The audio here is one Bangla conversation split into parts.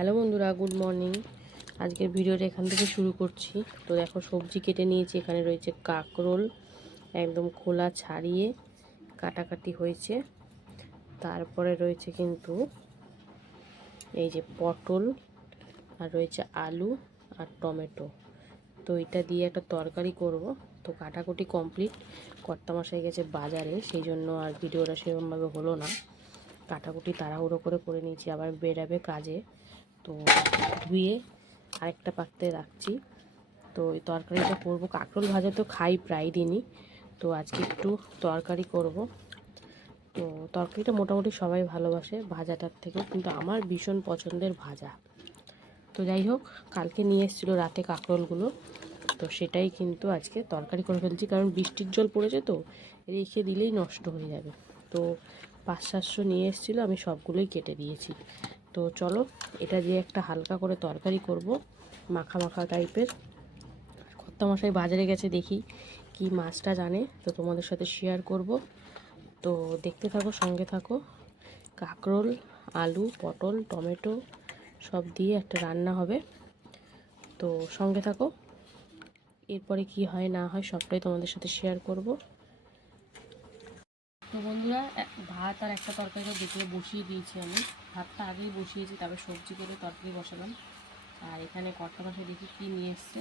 হ্যালো বন্ধুরা, গুড মর্নিং। আজকের ভিডিওটা এখান থেকে শুরু করছি। তো দেখো, সবজি কেটে নিয়েছি, এখানে রয়েছে কাকরোল, একদম খোলা ছাড়িয়ে কাটাকাটি হয়েছে। তারপরে রয়েছে কিন্তু এই যে পটল, আর রয়েছে আলু আর টমেটো। তো এটা দিয়ে একটা তরকারি করব। তো কাটাকুটি কমপ্লিট। কর্তামশাই গেছে বাজারে, সেই জন্য আর ভিডিওটা সেরকমভাবে হলো না। কাটাকুটি তাড়াহুড়ো করে করে নিয়েছি, আবার বেরাবে কাজে। তো ধুয়ে আরেকটা পাত্রে রাখছি। তো এই তরকারিটা করব। কাঁকরোল ভাজা তো খাই প্রায় দিনই। তো আজকে একটু তরকারি করব। তো তরকারিটা মোটামুটি সবাই ভালোবাসে ভাজাটার থেকেও, কিন্তু আমার ভীষণ পছন্দের ভাজা। তো যাই হোক, কালকে নিয়ে এসেছিল রাতে কাঁকরোলগুলো। তো সেটাই কিন্তু আজকে তরকারি করে ফেলছি, কারণ বৃষ্টির জল পড়েছে তো, রেখে দিলেই নষ্ট হয়ে যাবে। তো পাঁচ সাতশো নিয়ে এসেছিল, আমি সবগুলোই কেটে দিয়েছি। তো চলো, এটা দিয়ে একটা হালকা করে তরকারি করব, মাখা মাখা টাইপের মশাই বাজারে গেছে দেখি কি মাছটা জানে, তো তোমাদের সাথে শেয়ার করব। তো দেখতে থাকো, সঙ্গে থাকো। কাঁকরোল, আলু, পটল, টমেটো সব দিয়ে একটা রান্না হবে। তো সঙ্গে থাকো। এরপরে কি হয় না হয় সবটাই তোমাদের সাথে শেয়ার করব। তো বন্ধুরা ভাত আর একটা তরকারি দুপুরে বসিয়ে দিয়েছি আমি। ভাতটা আগেই বসিয়েছি, তারপর সবজি করে তরকারি বসালাম। আর এখানে কর্তা মাসে দেখি কী নিয়ে এসছে।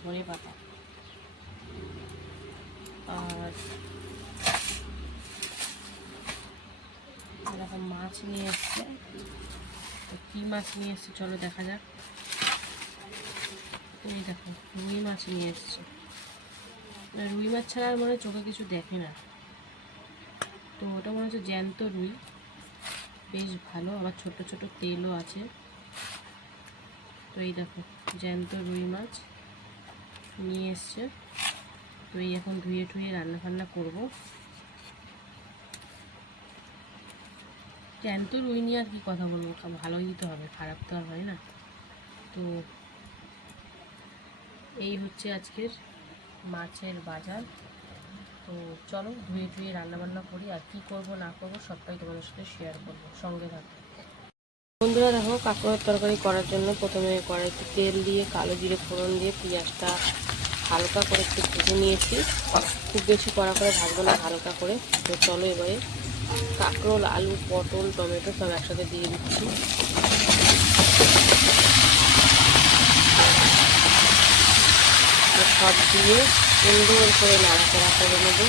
ধনে পাতা। আর এরকম মাছ নিয়ে এসছে। কী মাছ নিয়ে এসছে চলো দেখা যাক। এই দেখো, রুই মাছ নিয়ে এসছে। রুই মাছ ছাড়া মনে চোখে কিছু দেখে না। তো ওটা মনে হচ্ছে জ্যান্ত রুই। বেশ ভালো, আবার ছোট ছোট তেলও আছে। তো এই দেখো, জ্যান্ত রুই মাছ নিয়ে এসছে। তো এই এখন ধুয়ে টুয়ে রান্না ফান্না করব। জ্যান্ত রুই নিয়ে আর কি কথা বলব? ভালোই দিতে হবে, খারাপ তো আর হয় না। তো এই হচ্ছে আজকের মাছের বাজার। তো চলো ধুয়ে ধুয়ে রান্নাবান্না করি, আর কি করব না করব সবটাই তোমাদের সাথে শেয়ার করব সঙ্গে থাকো। বন্ধুরা দেখো, কাঁকড়ার তরকারি করার জন্য প্রথমে কড়াইতে তেল দিয়ে, কালো জিরে ফোড়ন দিয়ে পেঁয়াজটা হালকা করে একটু ভেজে নিয়েছি। খুব বেশি কড়া করে ভাজবো না, হালকা করে। তো চলো এবারে কাঁকরোল আলু, পটল, টমেটো সব একসাথে দিয়ে দিচ্ছি তো সব দিয়ে সুন্দর করে নাড়াচাড়া করে নেব।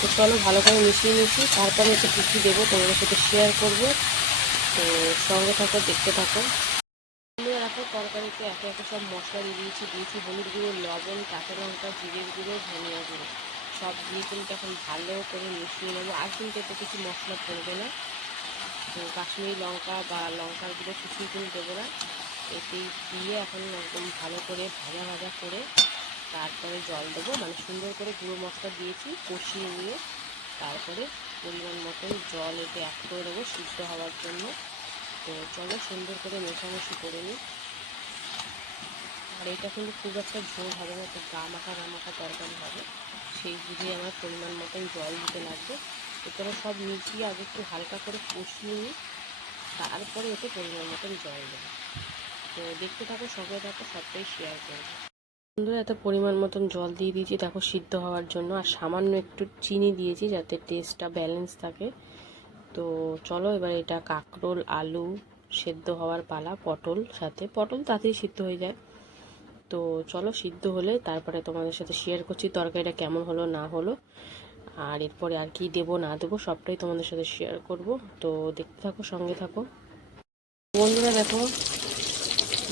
তো চলো ভালো করে মিশিয়ে নিচ্ছি। তারপরে একটু কিছু দেবো, তোমাদের সাথে শেয়ার করব। তো সঙ্গে থাকো, দেখতে থাকো। রাখো তরকারিতে একে একে সব মশলা দিয়ে দিয়েছি। দিয়েছি হলুদ গুঁড়ো, লবণ, কাঁচা লঙ্কা, জিরের গুঁড়ো, ধনিয়া গুঁড়ো। সব দিয়ে কিন্তু এখন ভালো করে মিশিয়ে নেব। আর কিন্তু এতে কিছু মশলা পড়বে না। তো কাশ্মীরি লঙ্কা বা লঙ্কার গুঁড়ো কিছুই কিন্তু দেবো না। এটি দিয়ে এখন একদম ভালো করে ভাজা ভাজা করে তারপরে জল দেবো। মানে সুন্দর করে গুঁড়ো মশলা দিয়েছি কষিয়ে নিয়ে। তারপরে পরিমাণ মতন জল এতে অ্যাড করে দেবো সিদ্ধ হওয়ার জন্য। তো চলো সুন্দর করে মেশামেশি করে নিই। আর এটা কিন্তু খুব একটা ঝোল হবে না তো গা মাখা গা মাখা তরকারি হবে। সেই বুঝে আমার পরিমাণ মতন জল দিতে লাগবে। এরপরে সব মিশিয়ে আগে একটু হালকা করে কষিয়ে নিই, তারপরে এতে পরিমাণ মতন জল দেবো। তো দেখতে থাকো, সঙ্গে থাকো, সবটাই শেয়ার করব। বন্ধুরা, এত পরিমাণ মতন জল দিয়ে দিয়েছি, দেখো সিদ্ধ হওয়ার জন্য। আর সামান্য একটু চিনি দিয়েছি যাতে টেস্টটা ব্যালেন্স থাকে। তো চলো এবার এটা কাঁকরোল, আলু সেদ্ধ হওয়ার পালা, পটল সাথে। পটল তাড়াতাড়ি সিদ্ধ হয়ে যায়। তো চলো সিদ্ধ হলে তারপরে তোমাদের সাথে শেয়ার করছি, তরকারিটা কেমন হলো, না হলো। আর এরপরে আর কি দেবো, না দেবো, সবটাই তোমাদের সাথে শেয়ার করব। তো দেখতে থাকো, সঙ্গে থাকো। বন্ধুরা দেখো,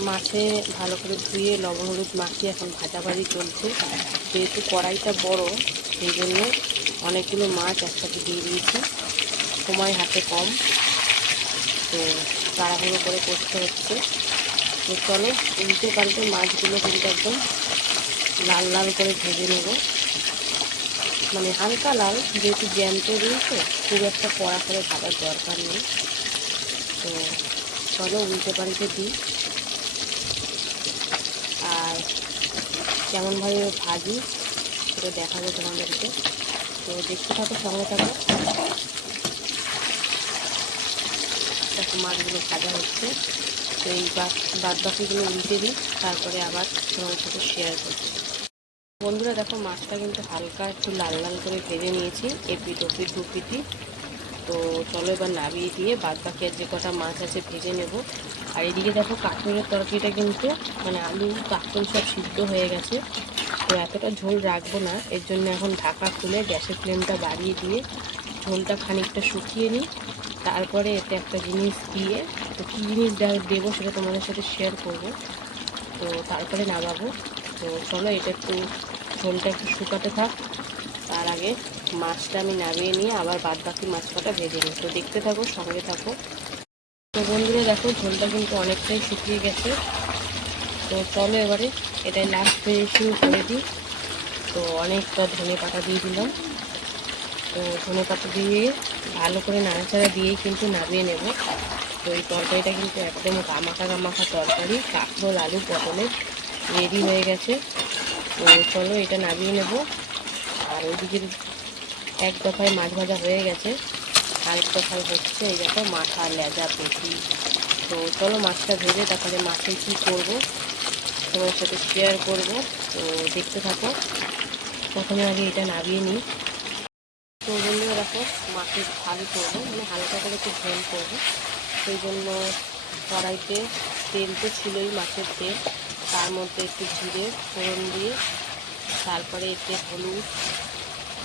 মাছে ভালো করে ধুয়ে লবণ হলুদ মাখিয়ে এখন ভাজাভাজি চলছে। যেহেতু কড়াইটা বড়, সেই জন্য অনেকগুলো মাছ একসাথে দিয়ে দিয়েছি। সময় হাতে কম, তো তাড়াহুড়ো করে করতে হচ্ছে। তো চলো, উল্টে পাল্টে মাছগুলো কিন্তু একদম লাল লাল করে ভেজে নেব। মানে হালকা লাল, যেহেতু জ্যান্ত রয়েছে, খুব একটা কড়া করে ভাবার দরকার নেই। তো চলো উল্টে পাল্টে দিই। আর কেমনভাবে ভাজি, সেটা দেখাবো তোমাদেরকে। তো দেখতে থাকো, সঙ্গে থাকো। মাছগুলো ভাজা হচ্ছে। তো এই বাদ বাকিগুলো উল্টে দিই, তারপরে আবার তোমাদের সাথে শেয়ার করছি। বন্ধুরা দেখো, মাছটা কিন্তু হালকা একটু লাল লাল করে ভেজে নিয়েছি এপিট ওপিট দুপিটি তো চলো এবার নাবিয়ে দিয়ে বাদ বাকি আর যে কটা মাছ আছে ভেজে নেব। আর এদিকে দেখো কাঁকড়ের তরকারিটা কিন্তু মানে আলু কাঁকড় সব সিদ্ধ হয়ে গেছে। তো এতটা ঝোল রাখব না, এর জন্য এখন ঢাকা খুলে গ্যাসের ফ্লেমটা বাড়িয়ে দিয়ে ঝোলটা খানিকটা শুকিয়ে নিই। তারপরে এতে একটা জিনিস দিয়ে, তো কী জিনিস দেবো সেটা তোমাদের সাথে শেয়ার করব। তো তারপরে নামাবো। তো চলো এটা একটু ঝোলটা একটু শুকাতে থাক। তার আগে মাছটা আমি নামিয়ে নিয়ে আবার বাদ বাকি মাছ কটা ভেজে নিই। তো দেখতে থাকো, সঙ্গে থাকো। তো বন্ধুরা, দেখো, ঝোলটা কিন্তু অনেকটাই শুকিয়ে গেছে। তো চলো এবারে এটাই লাস্ট ফিনিশিং করে দিই। তো অনেকটা ধনে পাতা দিয়ে দিলাম। তো ধনে পাতা দিয়ে ভালো করে নাড়াচাড়া দিয়েই কিন্তু নামিয়ে নেব। তো এই তরকারিটা কিন্তু একদম গামাখা গামাখা তরকারি। কাঁকরোল আলু পটলের রেডি হয়ে গেছে। তো চলো, এটা নামিয়ে নেব। আর ওইদিকে এক দফায় মাছ ভাজা হয়ে গেছে। আরেক দফায় হচ্ছে, এই দেখো, মাথা, লেজা, পেটি। তো চলো মাছটা ভেজে তারপরে মাছে কী করব, তোমার সাথে শেয়ার করব। তো দেখতে থাকো। প্রথমে আগে এটা নামিয়ে নিই। তো বন্ধুরা দেখো, মাছের ঝাল করব মানে হালকা করে একটু ঝোল করব। সেই জন্য কড়াইতে তেল তো ছিলই মাছের তেল। তার মধ্যে একটু জিরে, ফোড়ন দিয়ে, তারপরে এতে হলুদ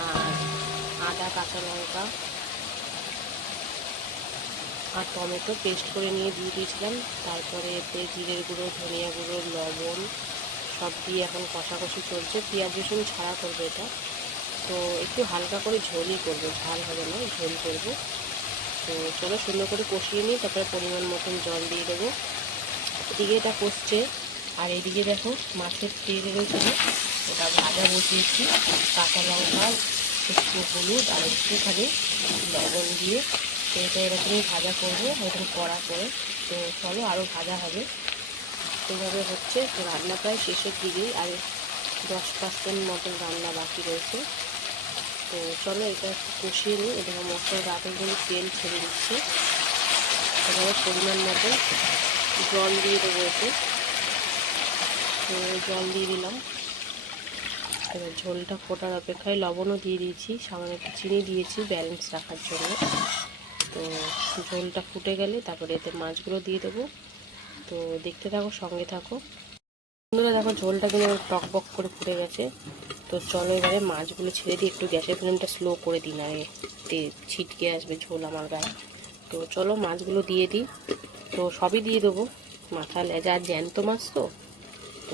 আর আদা, কাঁচা লঙ্কা আর টমেটো পেস্ট করে নিয়ে দিয়ে দিয়েছিলাম। তারপরে এতে জিরের গুঁড়ো, ধনিয়া গুঁড়ো, লবণ সব দিয়ে এখন কষাকষি চলছে। পেঁয়াজ, রসুন ছাড়া করব এটা। তো একটু হালকা করে ঝোলই করব, ঝাল হবে না, ঝোল করব। তো চলো সুন্দর করে কষিয়ে নিই তারপরে পরিমাণ মতন জল দিয়ে দেবো। এদিকে এটা কষছে। আর এদিকে দেখো মাছের তেল রয়েছে ওটা ভাজা বসিয়েছি। কাঁচা লঙ্কা, একটু হলুদ আর একটুখানি লবণ দিয়ে। এটা এরকমই ভাজা করব এরকম কড়া করে। তো চলো আরও ভাজা হবে। এইভাবে হচ্ছে তো রান্না প্রায় শেষের দিকেই আর দশ পার্সেন্ট মতন রান্না বাকি রয়েছে। তো চলো এটা কষিয়ে নিই। এটা মশলার গাছের জন্য তেল ছেড়ে দিচ্ছে। এভাবে পরিমাণ মতো জল দিয়ে দেবো এতে। তো জল দিয়ে দিলাম। এবার ঝোলটা ফোটার অপেক্ষায় লবণও দিয়ে দিয়েছি, সামান্য একটু চিনি দিয়েছি ব্যালেন্স রাখার জন্য। তো ঝোলটা ফুটে গেলে তারপরে এতে মাছগুলো দিয়ে দেবো। তো দেখতে থাকো, সঙ্গে থাকো। বন্ধুরা, দেখো ঝোলটা কিন্তু টক বক করে ফুটে গেছে। তো চলো এবারে মাছগুলো ছেড়ে দিয়ে একটু গ্যাসের ফ্লেমটা স্লো করে দিন আগে ছিটকে আসবে ঝোল আমার গায়ে। তো চলো মাছগুলো দিয়ে দিই। তো সবই দিয়ে দেবো। মাথা লেজা জ্যান্ত মাছ তো।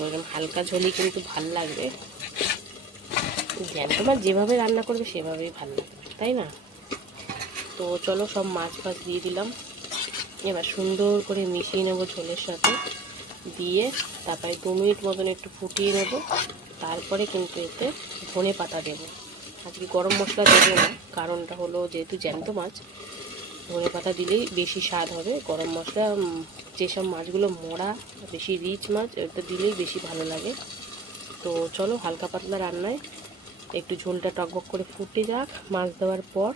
এরকম হালকা ঝোলই কিন্তু ভালো লাগবে। জ্যান্ত মাছ যেভাবে রান্না করবে সেভাবেই ভালো লাগবে, তাই না? তো চলো সব মাছ ফাছ দিয়ে দিলাম। এবার সুন্দর করে মিশিয়ে নেব ঝোলের সাথে। দিয়ে তারপরে দু মিনিট মতন একটু ফুটিয়ে নেব। তারপরে কিন্তু এতে ধনে পাতা দেবো। আজকে গরম মশলা দেবো না, কারণটা হলো যেহেতু জ্যান্ত মাছ ধনে পাতা দিলেই বেশি স্বাদ হবে। গরম মশলা যেসব মাছগুলো মরা, বেশি রিচ মাছ, ওটা দিলেই বেশি ভালো লাগে। তো চলো হালকা পাতলা রান্নায় একটু ঝোলটা টকবক করে ফুটে যাক। মাছ দেওয়ার পর,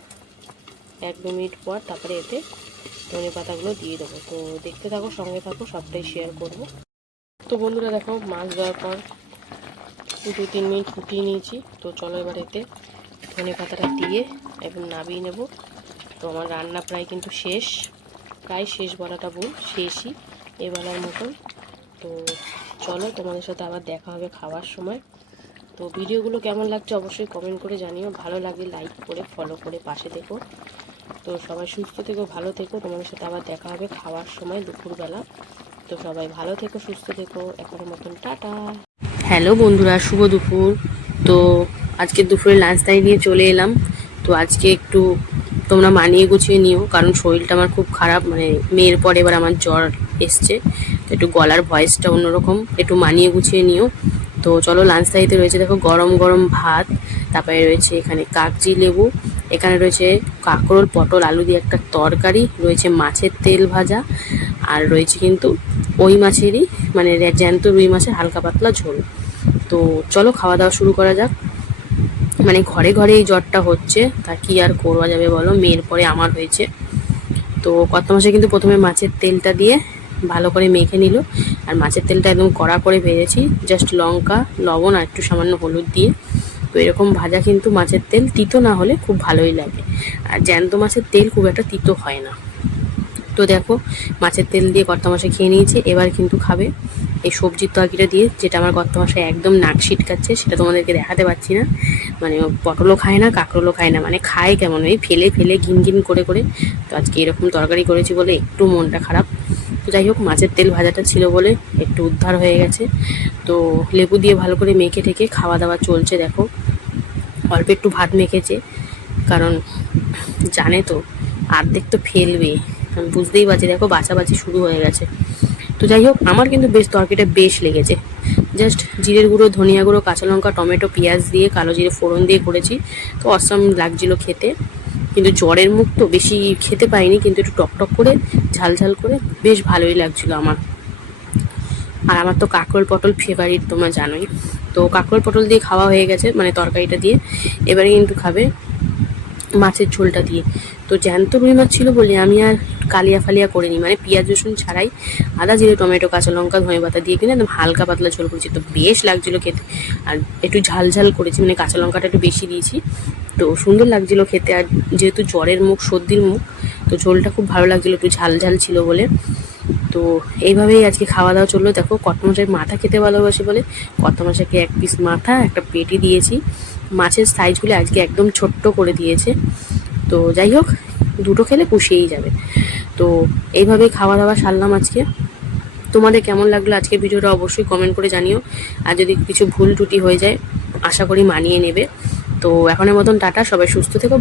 এক দু মিনিট পর তারপরে এতে ধনে পাতাগুলো দিয়ে দেবো। তো দেখতে থাকো, সঙ্গে থাকো, সবটাই শেয়ার করব। তো বন্ধুরা দেখো, মাছ দেওয়ার পর দু তিন মিনিট ফুটিয়ে নিয়েছি। তো চলো এবার এতে ধনে পাতাটা দিয়ে এখন নাবিয়ে নেব। তো আমার রান্না প্রায় কিন্তু শেষ, প্রায় শেষ বলাটা ভুল, শেষই এ বেলার মতন। তো চলো, তোমাদের সাথে আবার দেখা হবে খাওয়ার সময়। তো ভিডিওগুলো কেমন লাগছে অবশ্যই কমেন্ট করে জানিও। ভালো লাগে লাইক করে ফলো করে পাশে দেখো তো সবাই সুস্থ থেকো, ভালো থেকো। তোমাদের সাথে আবার দেখা হবে খাওয়ার সময় দুপুরবেলা। তো সবাই ভালো থেকো, সুস্থ থেকো। এখনের মতন টাটা। হ্যালো বন্ধুরা, শুভ দুপুর। তো আজকে দুপুরে লাঞ্চ টাইম নিয়ে চলে এলাম। তো আজকে একটু তোমরা মানিয়ে গুছিয়ে নিও, কারণ শরীরটা আমার খুব খারাপ মানে মেয়ের পর এবার আমার জ্বর এসছে। তো একটু গলার ভয়েসটা অন্যরকম, একটু মানিয়ে গুছিয়ে নিও। তো চলো লাঞ্চ টাইতে রয়েছে দেখো গরম গরম ভাত, তারপরে রয়েছে এখানে কাগজি লেবু, এখানে রয়েছে কাঁকরোল, পটল, আলু দিয়ে একটা তরকারি, রয়েছে মাছের তেল ভাজা, আর রয়েছে কিন্তু ওই মাছেরই মানে জ্যান্ত রুই মাছের হালকা পাতলা ঝোল। তো চলো খাওয়া দাওয়া শুরু করা যাক। মানে ঘরে ঘরে এই জ্বরটা হচ্ছে, তা কি আর করবা যাবে বলো? মেয়ের পরে আমার হয়েছে। তো কত মাসে কিন্তু প্রথমে মাছের তেলটা দিয়ে ভালো করে মেখে নিল। আর মাছের তেলটা একদম কড়া করে ভেজেছি জাস্ট লঙ্কা, লবণ আর একটু সামান্য হলুদ দিয়ে। তো এরকম ভাজা কিন্তু মাছের তেল, তিতো না হলে খুব ভালোই লাগে। আর জ্যান্ত মাছের তেল খুব একটা তিতো হয় না। তো দেখো, মাছের তেল দিয়ে কর্তা মাসে খেয়ে নিয়েছি, এবার কিন্তু খাবে। এই সবজির তরকারিটা দিয়ে, যেটা আমার মাসে একদম নাক ছিটকাচ্ছে, সেটা তোমাদেরকে দেখাতে পারছি না। মানে পটলও খায় না কাঁকরোলও খায় না মানে খায় কেমন ওই ফেলে ফেলে, ঘিন ঘিন করে করে। তো আজকে এরকম তরকারি করেছি বলে একটু মনটা খারাপ। তো যাই হোক, মাছের তেল ভাজাটা ছিল বলে একটু উদ্ধার হয়ে গেছে। তো লেবু দিয়ে ভালো করে মেখে টেকে খাওয়া দাওয়া চলছে, দেখো। অল্প একটু ভাত মেখেছে, কারণ জানে তো, অর্ধেক তো ফেলবে। বুঝতেই পারছি, দেখো, বাছাবাছি শুরু হয়ে গেছে। তো যাই হোক, আমার কিন্তু বেশ তরকারিটা বেশ লেগেছে। জাস্ট জিরের গুঁড়ো, ধনিয়া গুঁড়ো, কাঁচা লঙ্কা, টমেটো, পেঁয়াজ দিয়ে, কালো জিরে ফোড়ন দিয়ে করেছি। তো অসম লাগছিল খেতে। কিন্তু জ্বরের মুখ তো বেশি খেতে পাইনি, কিন্তু একটু টকটক করে, ঝাল ঝাল করে বেশ ভালোই লাগছিল আমার। আর আমার তো কাঁকরোল পটল ফেভারিট তোমরা জানোই। তো কাঁকরোল পটল দিয়ে খাওয়া হয়ে গেছে মানে তরকারিটা দিয়ে। এবারে কিন্তু খাবে মাছের ঝোলটা দিয়ে। তো জ্যান্ত রুই মাছ ছিল বলে আমি আর কালিয়া ফালিয়া করিনি। মানে পেঁয়াজ, রসুন ছাড়াই আদা, জিরে, টমেটো, কাঁচা লঙ্কা, ধনে পাতা দিয়ে কিনে একদম হালকা পাতলা ঝোল করেছি। তো বেশ লাগছিল খেতে। আর একটু ঝাল ঝাল করেছি মানে কাঁচা লঙ্কাটা একটু বেশি দিয়েছি। তো সুন্দর লাগছিল খেতে। আর যেহেতু জ্বরের মুখ, সর্দির মুখ, তো ঝোলটা খুব ভালো লাগছিল, একটু ঝাল ঝাল ছিল বলে। তো এইভাবেই আজকে খাওয়া দাওয়া চলল। দেখো কত মাছের মাথা খেতে ভালোবাসে বলে। কত মাছাকে এক পিস মাথা, একটা পেটি দিয়েছি। মাছের সাইজগুলো আজকে একদম ছোট্ট করে দিয়েছে। তো যাই হোক, দুটো খেলে পুষিয়েই যাবে। তো এইভাবেই খাওয়া দাওয়া সারলাম আজকে। তোমাদের কেমন লাগল আজকে ভিডিওটা অবশ্যই কমেন্ট করে জানিও। আর যদি কিছু ভুল ত্রুটি হয়ে যায়, আশা করি মানিয়ে নেবে। তো এখনের মতন টাটা, সবাই সুস্থ থেকো